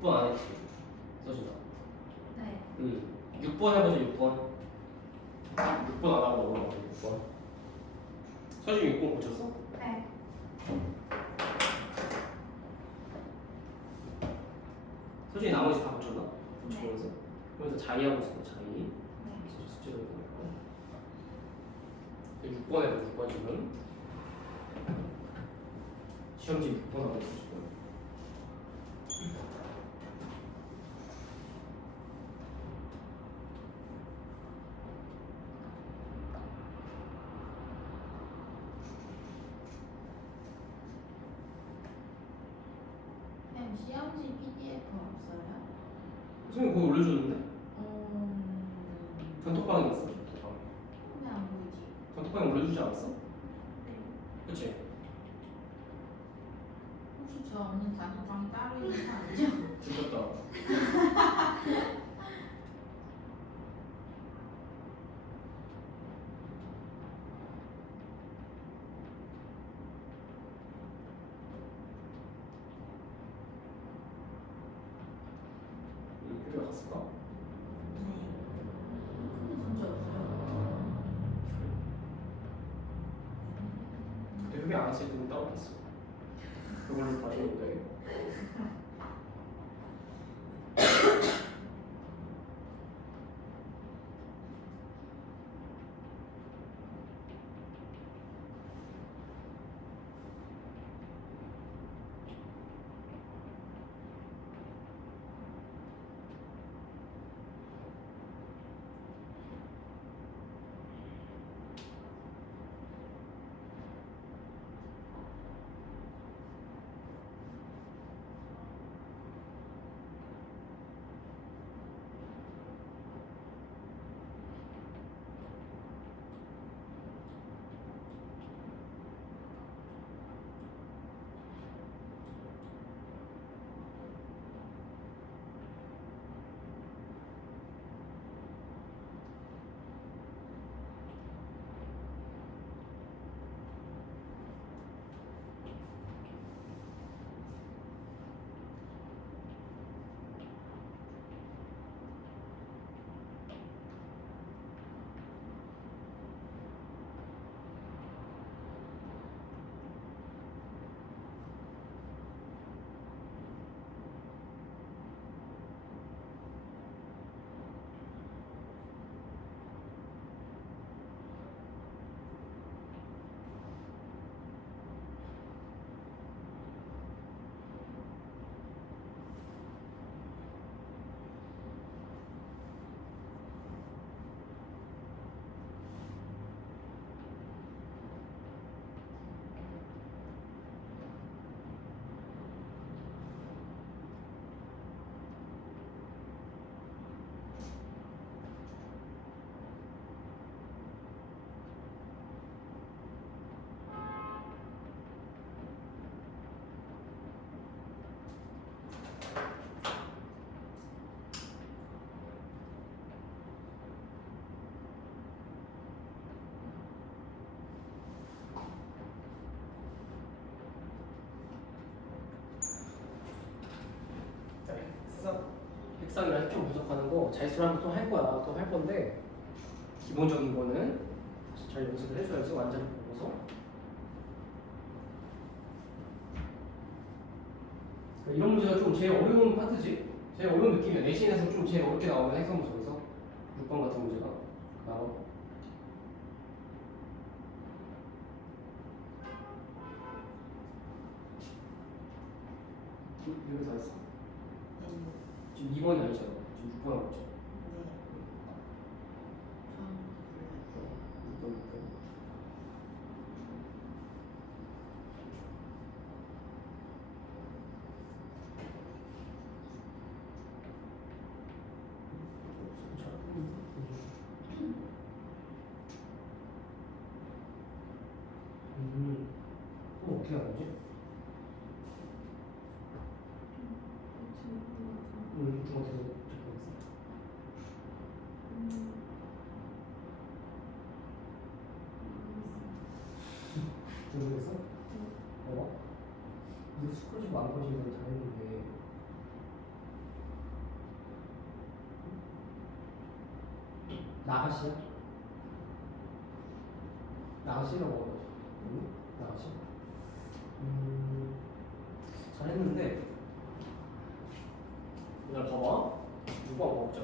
6번 안 했지? 써진다. 네. 6번 해보자, 6번. 6번 안 하고 넘어가, 6번. 서진 6번 고쳤어? 네. 서진이 나머지 다 고쳤나? 고치면서? 그러면서 자리하고 있어, 자리. 네. 숙제로 해보니까. 6번 해봐, 6번 지금. 시험지 6번 하고 있어, 지금. 그냥 시험지 PDF 없어요? 선생님 그거 올려줬는데? 음. 단톡방에 있어, 단톡방. 근데 안 보이지? 단톡방에 올려주지 않았어? 네. 그치? 혹시 저 없는 단톡방이 따로 있는 거 아니죠? 들켰다. 필요가 갔을까? 네. 근데 진짜 없어요. 그때 흡입 안 했을 때는 따로 봤어. 그걸로 봐주면 돼. 색상이랑 핵형 분석하는 거 자연스러운 또 할 거야. 또 할 건데 기본적인 거는 다시 잘 연습을 해줘야지 완전히 보고서. 이런 문제가 좀 제일 어려운 파트지. 제일 어려운 느낌이야. 내신에서 좀 제일 어렵게 나오는 핵성 분석에서 6번 같은 문제가 나와. 여기 다 했어. 지금 2번이 아니잖아. 지금 6번 하고 있잖아. 6번, 6번. 그럼 어떻게 하는 거지? 어떻게 적용했어? 모르겠어? 이거 스쿼시 망고지는 잘했는데 나가시야? 나가시라고 하거든. 나가시? 잘했는데 이날 봐봐. 6번 먹자.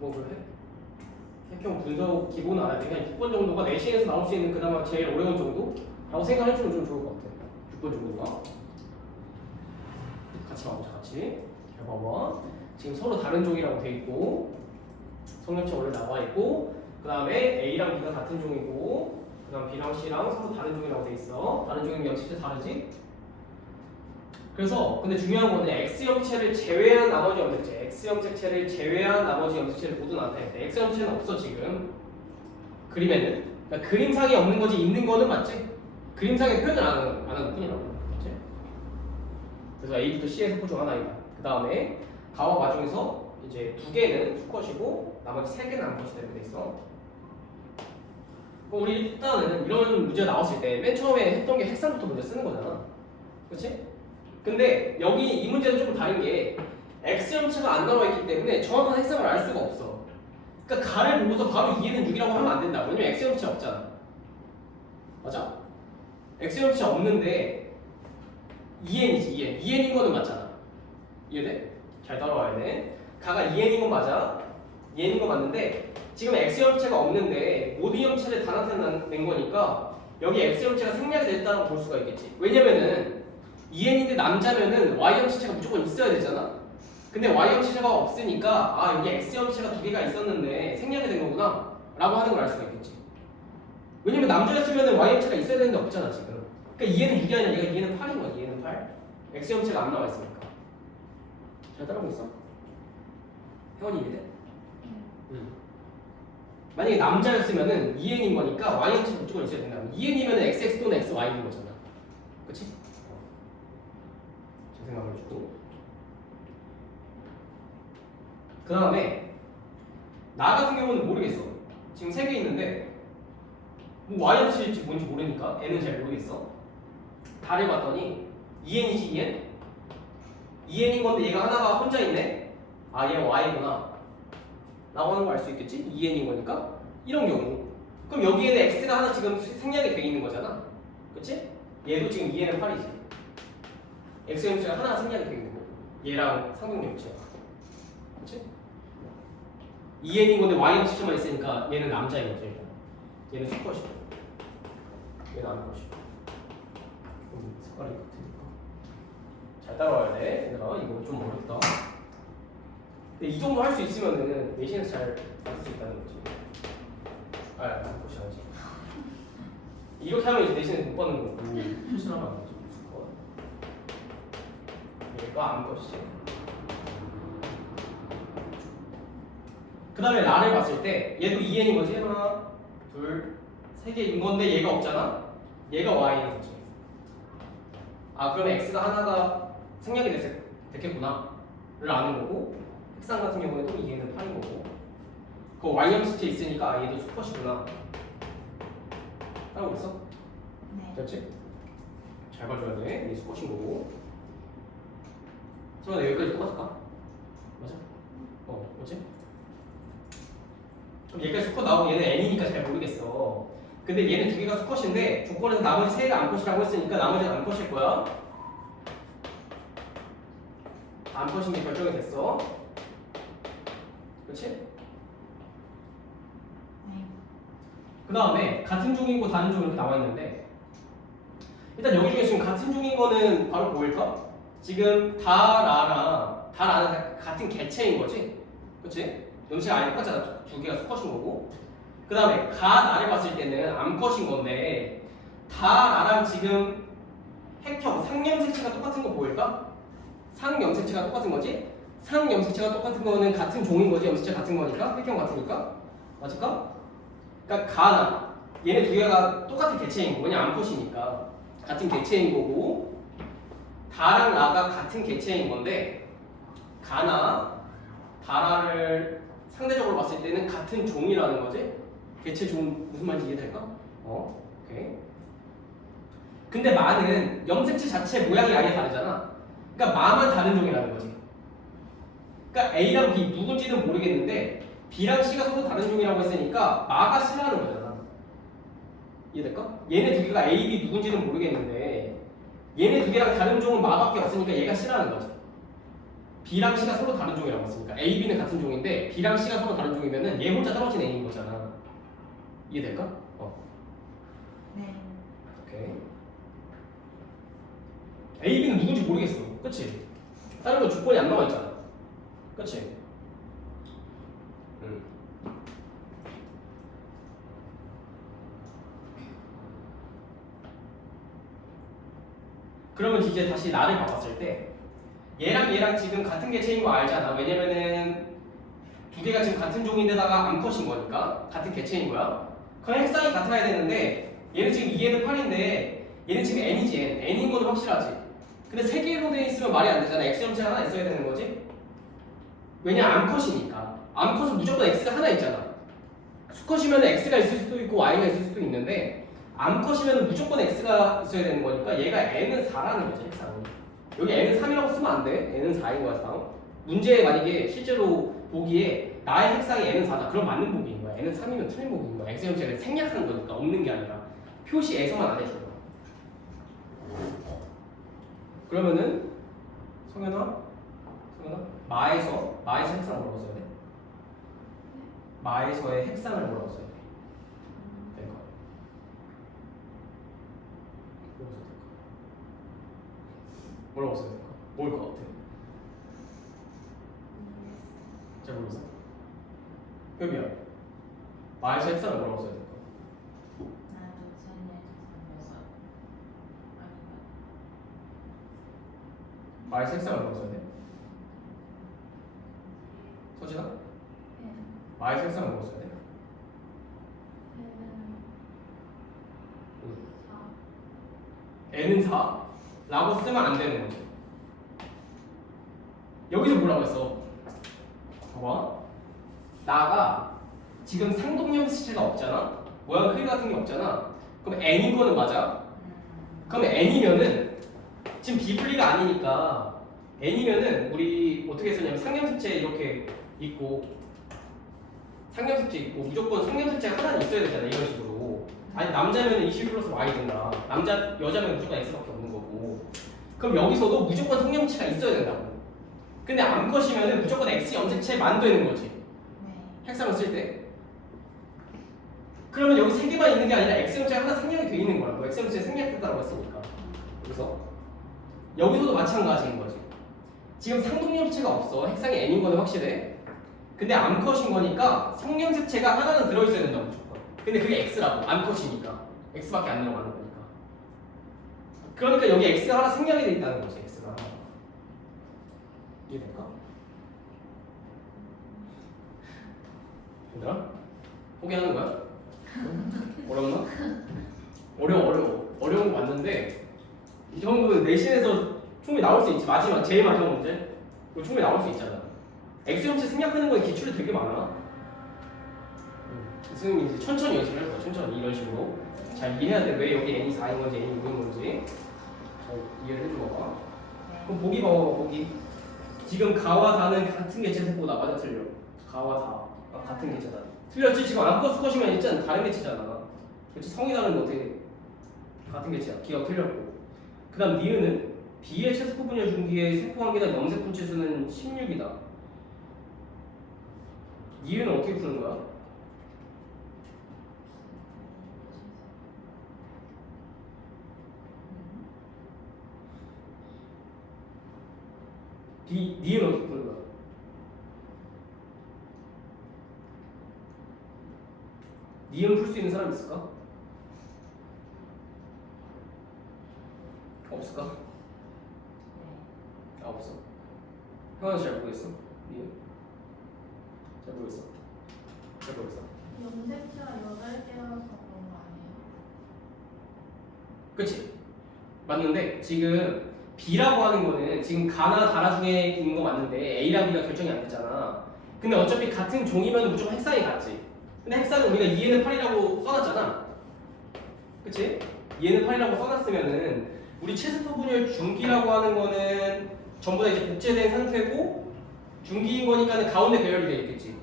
6번 그래? 핵형 분석 기본은 안 해. 그냥 6번 정도가 내신에서 나올 수 있는 그나마 제일 어려운 정도라고 생각해주면 좀 좋을 것 같아. 6번 정도가. 같이 가보자, 같이. 잘 봐봐. 지금 서로 다른 종이라고 돼 있고, 성역체 원래 나와 있고, 그 다음에 A랑 B가 같은 종이고, 그 다음 B랑 C랑 서로 다른 종이라고 돼 있어. 다른 종이면 역시 다르지? 그래서 근데 중요한 거는 X형체를 제외한 나머지 염색체, X형체를 제외한 나머지 염색체를 모두 나타냈대. X형체는 없어 지금 그림에는. 그러니까 그림상에 없는 거지 있는 거는 맞지? 그림상에 표현을 안 하는 뿐이라고. 맞지? 그래서 A부터 C에서 포중 하나이다. 그 다음에 가와 마 중에서 이제 2개는 수컷이고 나머지 3개는 암컷이 되게 돼 있어. 그럼 우리 일단은 이런 문제가 나왔을 때 맨 처음에 했던 게 핵상부터 먼저 쓰는 거잖아. 그렇지? 근데 여기 이 문제는 좀 다른 게 X형체가 안 나와 있기 때문에 정확한 핵상을 알 수가 없어. 그러니까 가를 보고서 바로 2에는 6이라고 하면 안 된다. 왜냐면 X형체 없잖아. 맞아? X형체 없는데 2n이지 2n. 2n인 거는 맞잖아. 이해돼? 잘 따라와야 돼. 가가 2n인 건 맞아. 2n인 거 맞는데 지금 X형체가 없는데 모든 형체를 다 나타낸 거니까 여기 X형체가 생략이 됐다고 볼 수가 있겠지. 왜냐면은 2n인데 남자면은 Y형체가 무조건 있어야 되잖아. 근데 Y형체가 없으니까 아 여기 X형체가 2개가 있었는데 생략이 된 거구나 라고 하는 걸 알 수가 있겠지. 왜냐면 남자였으면은 Y형체가 있어야 되는데 없잖아 지금. 그러니까 2n은 6이 아니라 얘가 2n은 8인 거야. 2n은 8. X형체가 안 나와 있으니까. 잘 따라오고 있어? 혜원이 이해돼? 만약에 남자였으면은 2n인 거니까 Y형체가 무조건 있어야 된다. 2n이면은 XX 또는 XY인 거잖아. 그치? 잘 생각을 해주고. 그 다음에 나 같은 경우는 모르겠어. 지금 3개 있는데 뭐 Y형체일지 뭔지 모르니까 N은 잘 모르겠어. 다를 봤더니 2n이지 2n? 2n인 건데 얘가 하나가 혼자 있네? 아 얘가 Y구나 라고 하는 걸 알 수 있겠지? 2n인 거니까 이런 경우 그럼 여기에는 X가 하나 지금 생략이 돼 있는 거잖아. 그치? 얘도 지금 2n은 8이지. X형체가 하나 생략이 돼 있는 거고 얘랑 상등형체가. 그치? 2n인 건데 Y형체만 있으니까 얘는 남자인 거죠. 얘는 수컷이고 얘는 암컷이고 색깔이 같으니까 잘 따라와야 돼. 얘들아 이거 좀 어렵다. 근데 이 정도 할 수 있으면은 내신에서 잘 받을 수 있다는 거지. 아, 암컷이 아니지. 이렇게 하면 이제 내신에 못 받는 거고 실수를 하면 안 되지. 얘가 암컷이지. 그 다음에 나를 봤을 때 얘도 2n인 거지. 하나, 둘, 3개인 건데 얘가 없잖아. 얘가 y인 거지. 아 그러면 x가 하나가 생략이 됐겠구나를 아는 거고 핵상 같은 경우에도 2n은 8인 거고 그 y형체에 있으니까 아, 얘도 수컷이구나. 따라오고 있어? 네. 됐지? 잘 봐줘야 돼. 얘 수컷인 거고 성현아 여기까지 똑같을까? 맞아? 뭐지? 그럼 여기까지 수컷 나오고 얘는 n이니까 잘 모르겠어. 근데 얘는 두 개가 수컷인데 조건에서 나머지 세 개가 암컷이라고 했으니까 나머지는 암컷일 거야. 암컷인 게 결정이 됐어. 그렇지? 네. 그 다음에 같은 종이고 다른 종이 이렇게 나와 있는데 일단 여기 중에 지금 같은 종인 거는 바로 보일까? 지금 다라랑 다라는 같은 개체인 거지? 그렇지? 염색 아예 똑같잖아. 두 개가 수컷인 거고. 그 다음에 가나를 봤을 때는 암컷인 건데 다라랑 지금 핵형 상염색체가 똑같은 거 보일까? 상염색체가 똑같은 거지? 상염색체가 똑같은 거는 같은 종인 거지. 염색체 같은 거니까 핵형 같으니까 맞을까? 그러니까 가나 얘네 두 개가 똑같은 개체인 거. 왜냐 암컷이니까 같은 개체인 거고 다랑 라가 같은 개체인 건데 가나 다라를 상대적으로 봤을 때는 같은 종이라는 거지. 개체 종 무슨 말인지 이해될까? 오케이. 근데 마는 염색체 자체 모양이 아예 다르잖아. 그러니까 마만 다른 종이라는 거지. 그러니까 A랑 B 누군지는 모르겠는데 B랑 C가 서로 다른 종이라고 했으니까 마가 싫어하는 거잖아. 이해될까? 얘네 두 개가 A, B 누군지는 모르겠는데 얘네 두 개랑 다른 종은 마밖에 없으니까 얘가 싫어하는 거지. B랑 C가 서로 다른 종이라고 했으니까 A, B는 같은 종인데 B랑 C가 서로 다른 종이면은 얘 혼자 떨어진 A인 거잖아. 이해될까? 네. 오케이. A, B는 누군지 모르겠어. 그치? 다른 거 조건이 안 나와 있잖아. 그치? 그러면 이제 다시 나를 봐봤을 때 얘랑 얘랑 지금 같은 개체인 거 알잖아. 왜냐면은 두 개가 지금 같은 종인데다가 암컷인 거니까 같은 개체인 거야. 그럼 핵상이 같아야 되는데 얘는 지금 2에는 8인데 얘는 지금 n이지 n. n인 거는 확실하지. 근데 세 개로 돼 있으면 말이 안 되잖아. x 점체 하나 있어야 되는 거지. 왜냐 암컷이니까. 암컷은 무조건 x가 하나 있잖아. 수컷이면 x가 있을 수도 있고 y가 있을 수도 있는데 암컷이면 무조건 x가 있어야 되는 거니까 얘가 n은 4라는 거지 핵상은. 여기 n은 3이라고 쓰면 안 돼. n은 4인 거야 상. 문제에 만약에 실제로 보기에 나의 핵상이 n은 4다. 그럼 맞는 보기인 거야. n은 3이면 틀린 보기인 거야. x 점체를 생략한 거니까 없는 게 아니라 표시에서만 안 해줘. 그러면은 성현아 마에서 핵상을 뭐라고 써야 돼? 마에서의 핵상을 뭐라고 써야 돼? 될까? 뭐라고 써야 될까? 뭘 것 같아? 잘 모르겠어. 흡이야. 마에서 핵상을 뭐라고 써야 될까? 마에서 핵상을 뭐라고 써야 돼? 서진아? 마에서 핵상을 뭐라고 써야 돼? n은 4 라고 쓰면 안 되는 거지. 여기서 뭐라고 했어? 봐봐. 나가 지금 상동염색체가 없잖아. 모양 크기 같은 게 없잖아. 그럼 n인 거는 맞아. 그럼 n이면은 지금 비분리가 아니니까 n이면은 우리 어떻게 했었냐면 상염색체 이렇게 있고 상염색체 있고 무조건 상염색체 하나는 있어야 되잖아. 이런 식으로. 아니 남자면은 20 플러스 y 된다. 여자면 무조건 x밖에 없는 거고. 그럼 여기서도 무조건 상염체가 있어야 된다고. 근데 암컷이면은 무조건 x 염색체만 되는 거지. 핵상을 쓸 때. 그러면 여기 세 개만 있는 게 아니라 x 염체가 하나 생략이 돼 있는 거야. x 염체 생략됐다고 했으니까. 그래서 여기서도 마찬가지인 거지. 지금 상동염체가 없어. 핵상이 n인 거는 확실해. 근데 암컷인 거니까 상염색체가 하나는 들어있어야 된다고 무조건. 근데 그게 x라고. 암컷이니까. x밖에 안 들어가는 거니까. 그러니까 여기 x가 하나 생략이 돼 있다는 거지. x가. 이해될까? 얘들아? 포기하는 거야? 어렵나? 어려운 거 맞는데 이 정도는 내신에서 충분히 나올 수 있지. 제일 마지막 문제 이거 충분히 나올 수 있잖아. X형체 생략하는 거에 기출이 되게 많아. 선생님이 이제 천천히 연습을 할 거야. 천천히 이런 식으로 잘 이해해야 돼. 왜 여기 n이 4인 건지 n이 6인 건지 잘 이해를 해줘 봐봐. 그럼 보기 봐봐. 보기 지금 가와 다는 같은 개체 세포다. 맞아 틀려. 가와 다 같은 개체다. 틀렸지. 지금 암컷 수컷이면 일단 다른 개체잖아. 그렇지. 성이 다른데 어떻게 같은 개체야. 기억 틀렸고. 그 다음 니은은 B의 최세포 분열 중기의 세포 한계당 염색 분체 수는 16이다. 니은은 어떻게 푸는 거야? 니은 어떻게 푸는 거야? 니은 풀 수 있는 사람 있을까? 없을까? 아 없어. 형아는 잘 모르겠어. 니은? 잘 모르겠어. 잘 모르겠어. 염색체가 8개라서 그런 거 아니에요? 그치? 맞는데 지금 B라고 하는 거는 지금 가나 다라 중에 있는 거 맞는데 A랑 B가 결정이 안 됐잖아. 근데 어차피 같은 종이면 무조건 핵상이 같지. 근데 핵상은 우리가 2에는 8이라고 써놨잖아. 그치? 2에는 8이라고 써놨으면은 우리 최세포 분열 중기라고 하는 거는 전부 다 이제 복제된 상태고 중기인 거니까는 가운데 배열이 돼 있겠지.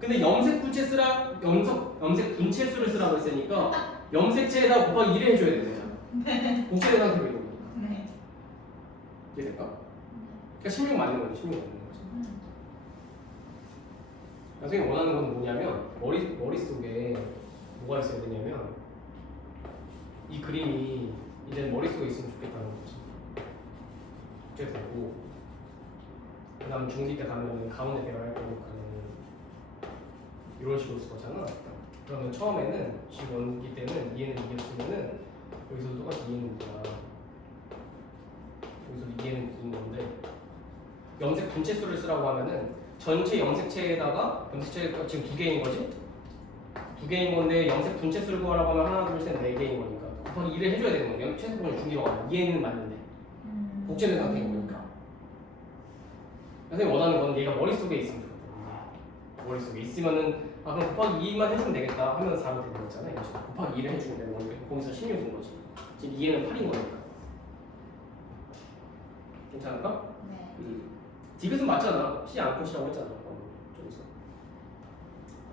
근데 염색 분체 쓰라 염색 분체 수를 쓰라고 했으니까 염색체에다 곱하기 2를 해줘야 되잖아. 복제된 상태로 이거. 네. 이해될까? 그러니까 16 맞는 거지. 16 맞는 거지. 나중에 원하는 건 뭐냐면 머릿속에 뭐가 있어야 되냐면 이 그림이 이제 머릿속에 있으면 좋겠다는 거지. 복제되고 그 다음 중기 때 가면 가운데 배열할 거니까는 이런 식으로 쓸 거잖아. 그러면 처음에는 G1기 때는 2에는 2였으면은 여기서도 똑같이 2에는 2야. 여기서 2에는 2인 건데 염색 분체 수를 쓰라고 하면은 전체 염색체에다가 염색체가 지금 2개인 거지? 2개인 건데 염색 분체 수를 구하라고 하면 하나, 둘, 셋, 4개인 거니까 곱하기 2를 해줘야 되는 거예요. 최소분을 중기라고 하면 2에는 맞는데 복제된 상태인 거니까. 선생님이 원하는 건 얘가 머릿속에 있으면 좋겠다. 머릿속에 있으면은 아 그럼 곱하기 2만 해주면 되겠다 하면 4면 되는 거잖아요. 곱하기 2를 해주면 되는 거니까 거기서 16인 거지. 지금 2에는 8인 거니까. 괜찮을까? 네. 디귿은 맞잖아. C 암컷이라고 했잖아. 저기서.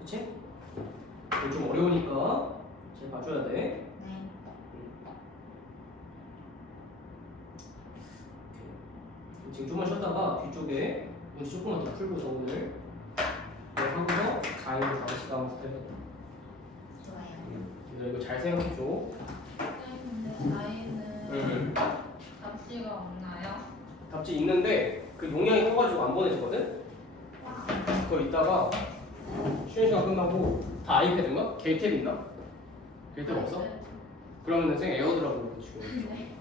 그치? 이거 좀 어려우니까 잘 봐줘야 돼. 네. 지금 좀만 쉬었다가 뒤쪽에 문제 조금만 더 풀고서 오늘 하고서 자연을 다음 시간부터 해보자. 좋아요. 그래서 이거 잘 생각해줘. 근데 아이는 답지가 없나요? 답지 있는데 그 용량이 커가지고 안 보내주거든? 그거 이따가 쉬는 시간 끝나고 다 아이패드인가? 게이탭 있나? 게이탭 없어? 그러면 선생님 에어드랍으로 지금 네.